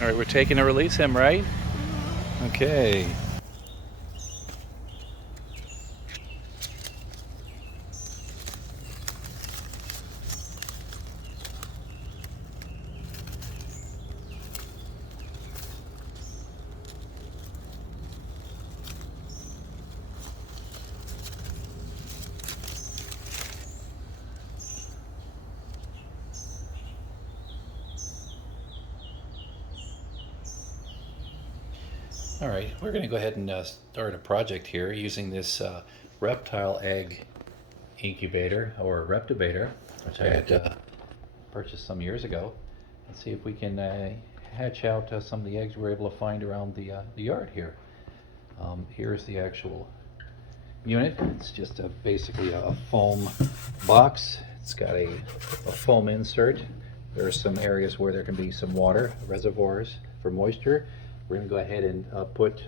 All right, we're taking to release him, right? Okay. All right, we're going to go ahead and start a project here using this reptile egg incubator or reptibator, which I had purchased some years ago, and see if we can hatch out some of the eggs we're able to find around the yard here. Here's the actual unit. It's just basically a foam box. It's got a foam insert. There are some areas where there can be some water, reservoirs for moisture. We're going to go ahead and put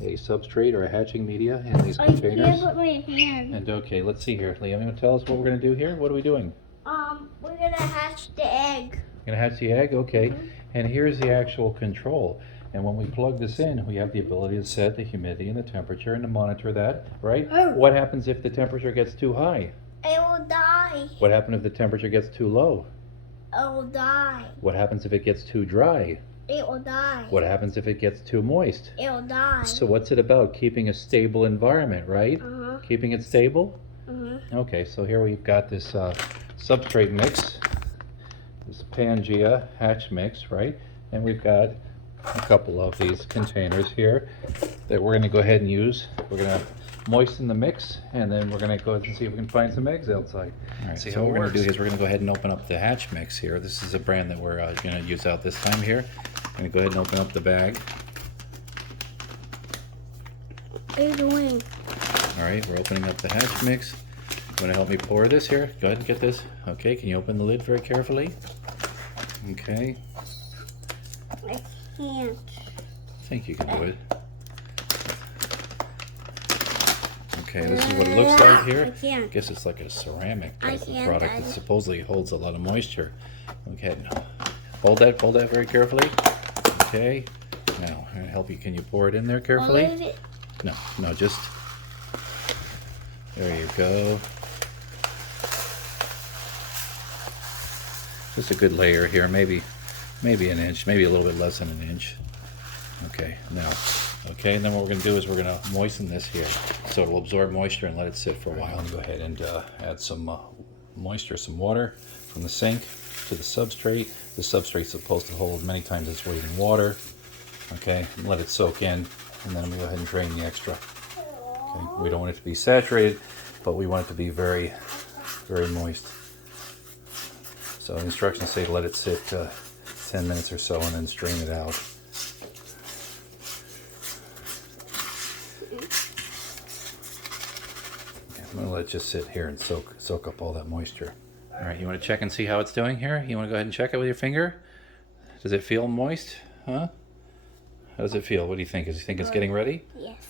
a substrate or a hatching media in these containers. I can't put my hand. And okay, let's see here. Liam, you want to tell us what we're going to do here? What are we doing? We're gonna hatch the egg. You're going to hatch the egg? Okay. And here's the actual control. And when we plug this in, we have the ability to set the humidity and the temperature and to monitor that, right? Oh. What happens if the temperature gets too high? It will die. What happens if the temperature gets too low? It will die. What happens if it gets too dry? It will die. What happens if it gets too moist? It will die. So what's it about? Keeping a stable environment, right? Keeping it stable? Okay, so here we've got this substrate mix, this Pangea hatch mix, right? And we've got a couple of these containers here that we're going to go ahead and use. We're going to moisten the mix, and then we're going to go ahead and see if we can find some eggs outside. All right, so what we're going to do is we're going to go ahead and open up the hatch mix here. This is a brand that we're going to use out this time here. I'm going to go ahead and open up the bag. What are you doing? All right, we're opening up the hatch mix. You want to help me pour this here? Go ahead and get this. Okay, can you open the lid very carefully? Okay. I can't. I think you can do it. Okay, this is what it looks like here. I can't. I guess it's like a ceramic type of can't, product Daddy. that supposedly holds a lot of moisture. Okay, now hold that very carefully. Okay, now I'm gonna help you. Can you pour it in there carefully? All of it? No, just there you go. Just a good layer here, maybe an inch, maybe a little bit less than an inch. Okay, now, okay, and then what we're going to do is we're going to moisten this here, so it will absorb moisture and let it sit for a while. I'm going to go ahead and add some moisture, some water from the sink to the substrate. The substrate's supposed to hold many times its weight in water. Okay, and let it soak in, and then I'm going to go ahead and drain the extra. Okay, we don't want it to be saturated, but we want it to be very, very moist. So the instructions say to let it sit 10 minutes or so and then strain it out. I'm going to let it just sit here and soak up all that moisture. All right, you want to check and see how it's doing here? You want to go ahead and check it with your finger? Does it feel moist? Huh? How does it feel? What do you think? Do you think it's getting ready? Yes.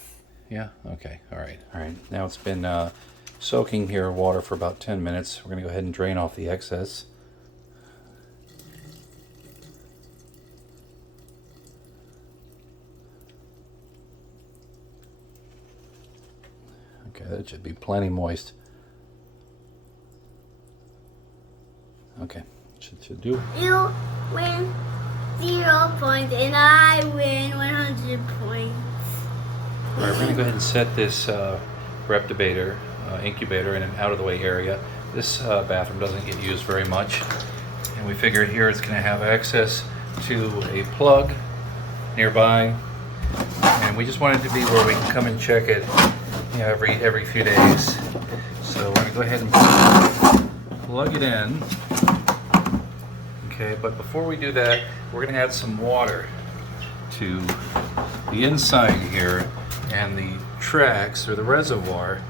Yeah? Okay. All right. All right. Now it's been soaking here in water for about 10 minutes. We're going to go ahead and drain off the excess. Okay, that should be plenty moist. Okay, should do. You win 0 points and I win 100 points. All right, we're going to go ahead and set this reptibator incubator in an out-of-the-way area. This bathroom doesn't get used very much, and we figured here it's going to have access to a plug nearby, and we just want it to be where we can come and check it, you know, every few days. So we're going to go ahead and plug it in. Okay, but before we do that, we're going to add some water to the inside here and the tracks or the reservoir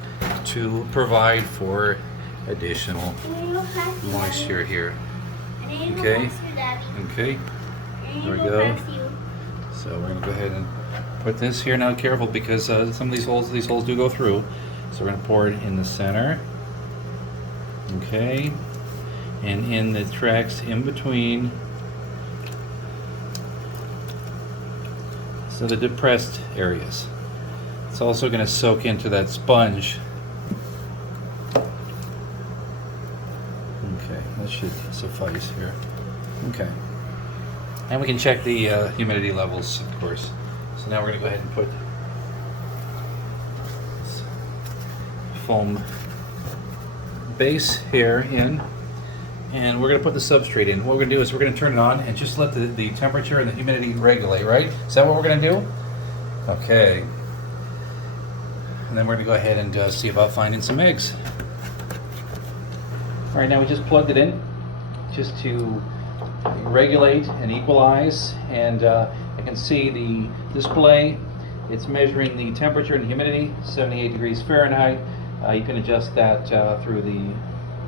to provide for additional moisture here. Okay, okay, there we go. So we're going to go ahead and put this here. Now careful, because some of these holes do go through. So we're going to pour it in the center. Okay, and in the tracks in between. So the depressed areas. It's also going to soak into that sponge. Okay, that should suffice here. Okay. And we can check the humidity levels, of course. So now we're going to go ahead and put this foam base here in. And we're going to put the substrate in. What we're going to do is we're going to turn it on and just let the temperature and the humidity regulate, right? Is that what we're going to do? Okay. And then we're going to go ahead and see about finding some eggs. All right, now we just plugged it in just to regulate and equalize. And I can see the display. It's measuring the temperature and humidity, 78 degrees Fahrenheit. You can adjust that through the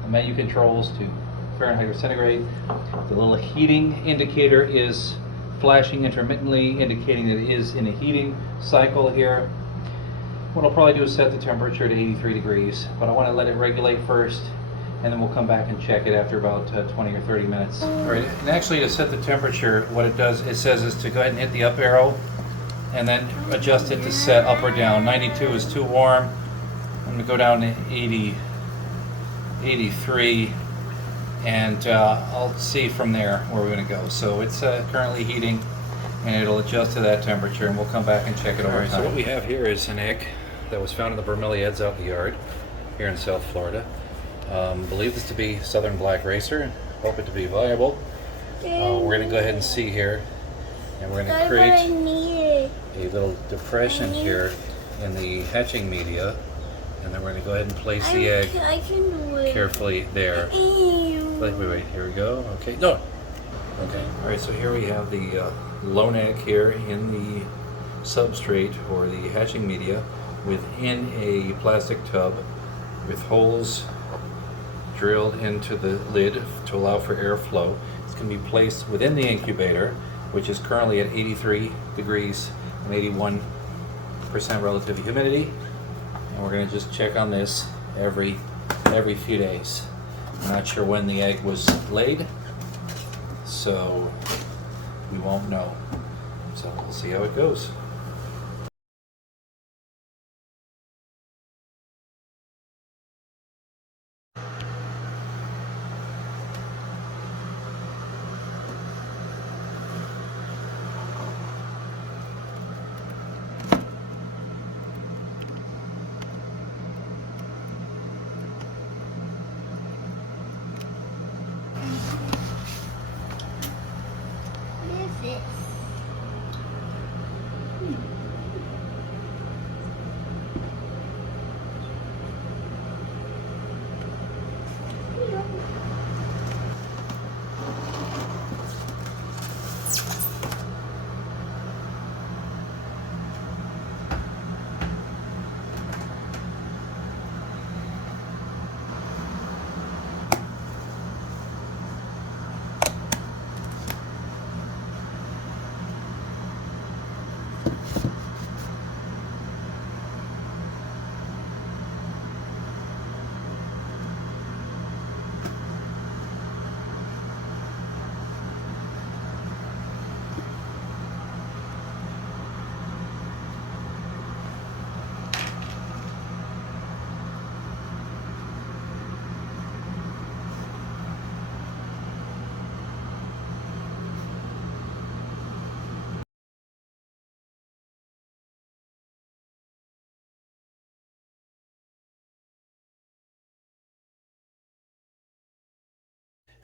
menu controls to Fahrenheit or centigrade. The little heating indicator is flashing intermittently, indicating that it is in a heating cycle here. What I'll probably do is set the temperature to 83 degrees, but I want to let it regulate first, and then we'll come back and check it after about 20 or 30 minutes. All right, and actually to set the temperature, what it does, it says is to go ahead and hit the up arrow, and then adjust it to set up or down. 92 is too warm. I'm going to go down to 80, 83. And I'll see from there where we're going to go. So it's currently heating, and it'll adjust to that temperature, and we'll come back and check it over time. So what we have here is an egg that was found in the bromeliads out in the yard here in South Florida. Believe this to be southern black racer. Hope it to be viable. We're going to go ahead and see here, and we're going to create a little depression here in the hatching media, and then we're going to go ahead and place the egg carefully there. Wait, here we go. Okay, no. Okay, all right, so here we have the lone egg here in the substrate or the hatching media within a plastic tub with holes drilled into the lid to allow for airflow. It's going to be placed within the incubator, which is currently at 83 degrees and 81% relative humidity. And we're going to just check on this every few days. I'm not sure when the egg was laid, so we won't know. So we'll see how it goes.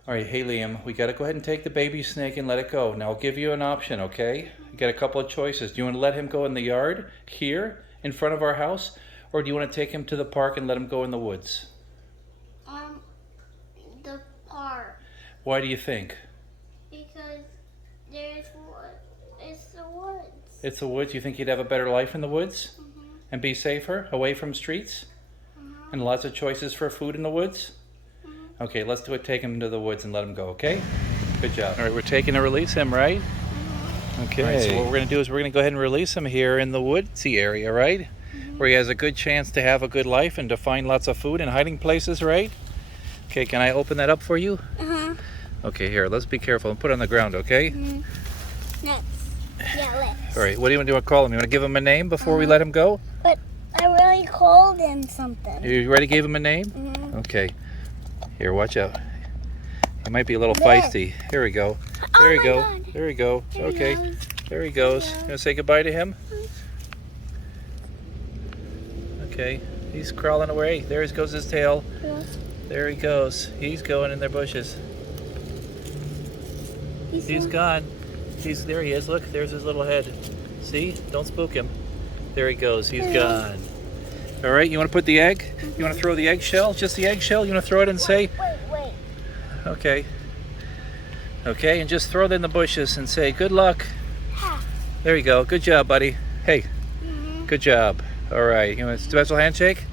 All right, hey Liam, we got to go ahead and take the baby snake and let it go. Now I'll give you an option, okay? You got a couple of choices. Do you want to let him go in the yard here in front of our house, or do you want to take him to the park and let him go in the woods? The park. Why do you think? Because there's wood. It's the woods. It's the woods. You think he'd have a better life in the woods? And be safer, away from streets? And lots of choices for food in the woods? Okay, let's do it. Take him into the woods and let him go, okay? Good job. All right, we're taking to release him, right? Okay. All right, so what we're going to do is we're going to go ahead and release him here in the woodsy area, right? Where he has a good chance to have a good life and to find lots of food and hiding places, right? Okay, can I open that up for you? Okay, here, let's be careful and put it on the ground, okay? Nuts. Yeah, let's. All right, what do you want to call him? You want to give him a name before we let him go? But I really called him something. You ready to give him a name? Mm-hmm. Okay. Here, watch out. He might be a little There. feisty. Here we go. There Oh we my go. God. There we go. There he Okay. goes. There he goes. There he You want to say goodbye to him? Mm-hmm. Okay. He's crawling away. There goes his tail. There he goes. He's going in their bushes. He's gone. There he is. Look, there's his little head. See? Don't spook him. There he goes. He's gone. All right, you want to put the egg? You want to throw the eggshell? Just the eggshell? You want to throw it and say? Wait. Okay. Okay, and just throw it in the bushes and say, good luck. There you go. Good job, buddy. Hey, Mm-hmm. good job. All right. You want a special handshake?